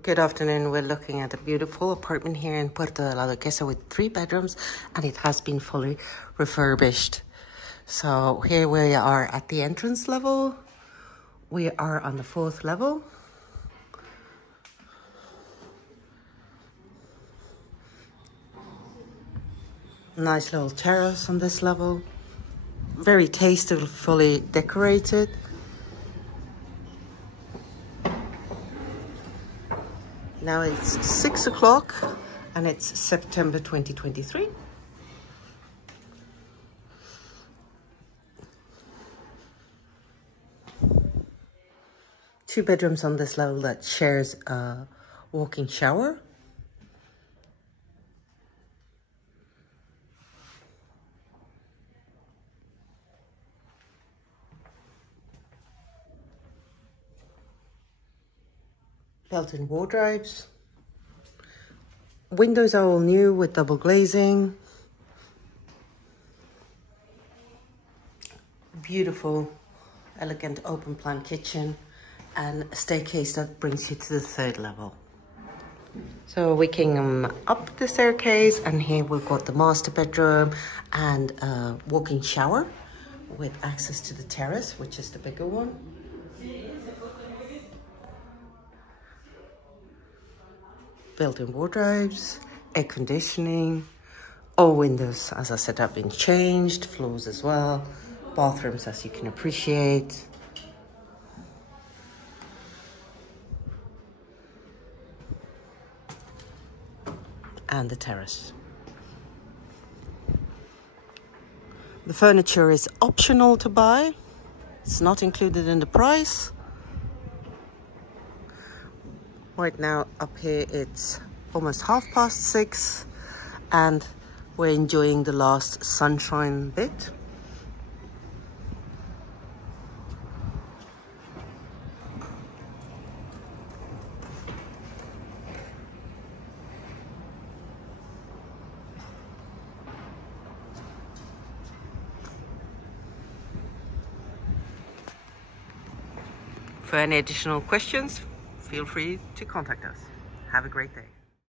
Good afternoon. We're looking at a beautiful apartment here in Puerto Duquesa with 3 bedrooms, and it has been fully refurbished. So here we are at the entrance level. We are on the 4th level. Nice little terrace on this level. Very tastefully decorated. Now it's 6 o'clock and it's September 2023. Two bedrooms on this level that shares a walk-in shower. Built-in wardrobes. Windows are all new with double glazing. Beautiful, elegant open plan kitchen and a staircase that brings you to the 3rd level. So we came up the staircase, and here we've got the master bedroom and a walk-in shower with access to the terrace, which is the bigger one. Built-in wardrobes, air conditioning, all windows, as I said, have been changed, floors as well, bathrooms as you can appreciate. And the terrace. The furniture is optional to buy. It's not included in the price. Right now up here it's almost 6:30 and we're enjoying the last sunshine bit. For any additional questions, feel free to contact us. Have a great day.